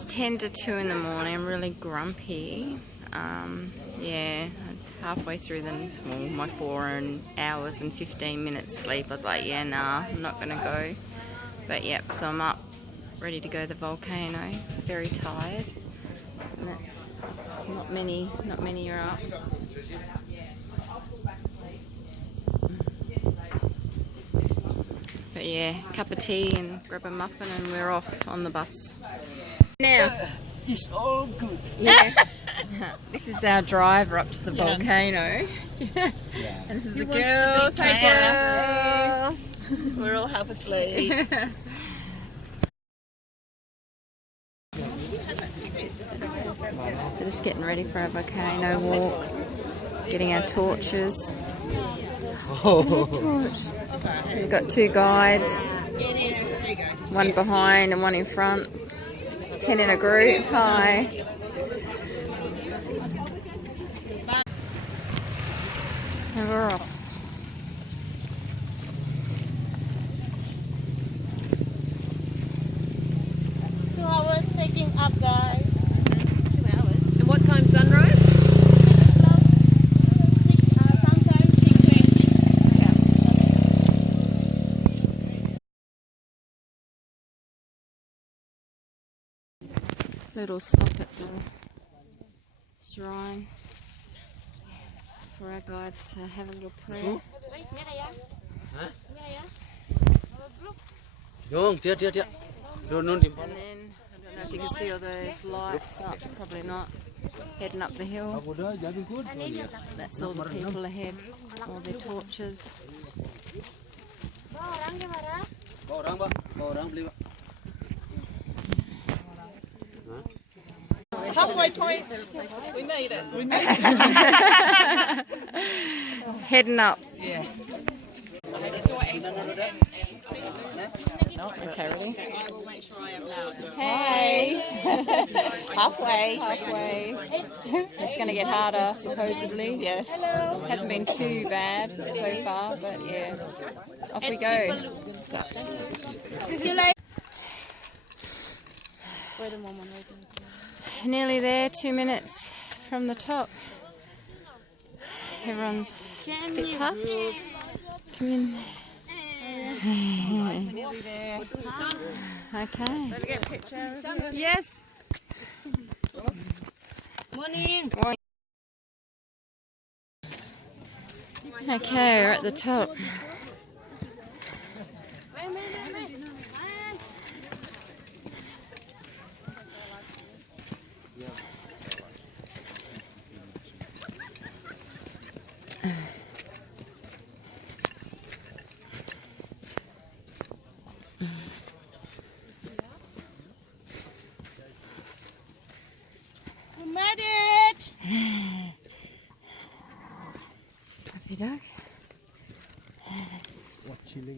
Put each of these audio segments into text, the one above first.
It's 10 to 2 in the morning. I'm really grumpy. Yeah, halfway through my 4 hours and 15 minutes sleep, I was like, yeah, nah, I'm not going to go. But yep, so I'm up, ready to go to the volcano. Very tired. And that's not many are up. But yeah, cup of tea and grab a muffin and we're off on the bus. Now, It's all good. yeah. This is our driver up to the volcano. And this is the girls. Hey girls. We're all half asleep. So just getting ready for our volcano walk. Getting our torches. We've got 2 guides. One behind and one in front. 10 in a group. Hi. And we're off. 2 hours taking up, guys. 2 hours. And what time sunrise? Sometimes 6:20. Little stop at the shrine for our guides to have a little prayer. Don't, And then, I don't know if you can see all those lights up, probably not. Heading up the hill. That's all the people ahead, all their torches. Halfway point. We made it. Heading up. Yeah. Okay, ready? Hey! Halfway. It's going to get harder, supposedly. Yes. Hasn't been too bad so far, but yeah. Off we go. Nearly there, 2 minutes from the top. Everyone's a bit puffed. Come in. Nearly there. Okay. Let me get a picture. Yes. Morning. Okay, we're at the top. We made it. Puppy dog.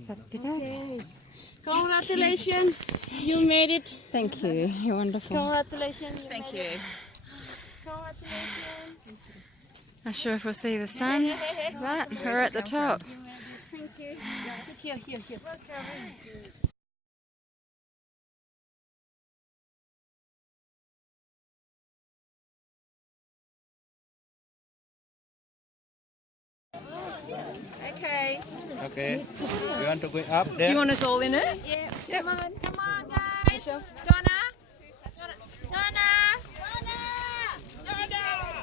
Puppy dog. Congratulations. You made it. Thank you. You're wonderful. Congratulations. Thank you. Congratulations. Not sure if we'll see the sun, but we're at the top. Thank you. Here. Okay. Okay. You want to go up Do there? you want us all in it? Yeah. Come on, guys. Donna.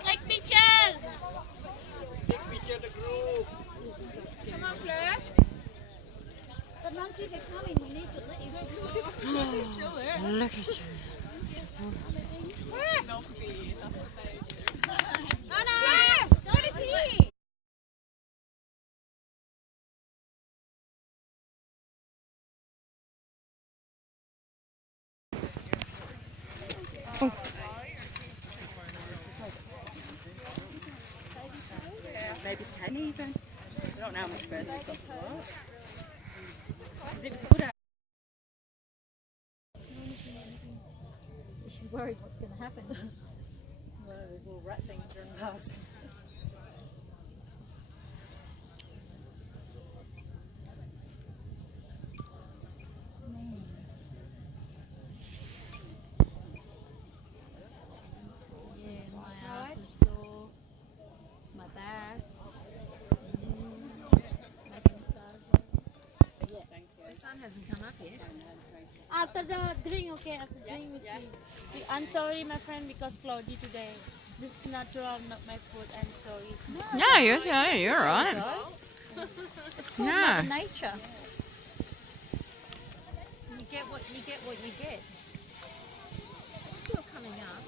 Take pictures. Come on, Fleur. The monkeys are coming. We need to let you go. Still there. Look at you. Donna's here. Oh. Maybe 10 even. I don't know how much further we've got to walk. Because it was a good hour. She's worried what's going to happen. Well, there's little rat things during the house. sun hasn't come up yet. After the drink, okay, after drink we see. I'm sorry, my friend, because cloudy today. This is natural, not my food. I'm sorry. No, you're all right. It's called No. Mother Nature. You get what you get. It's still coming up.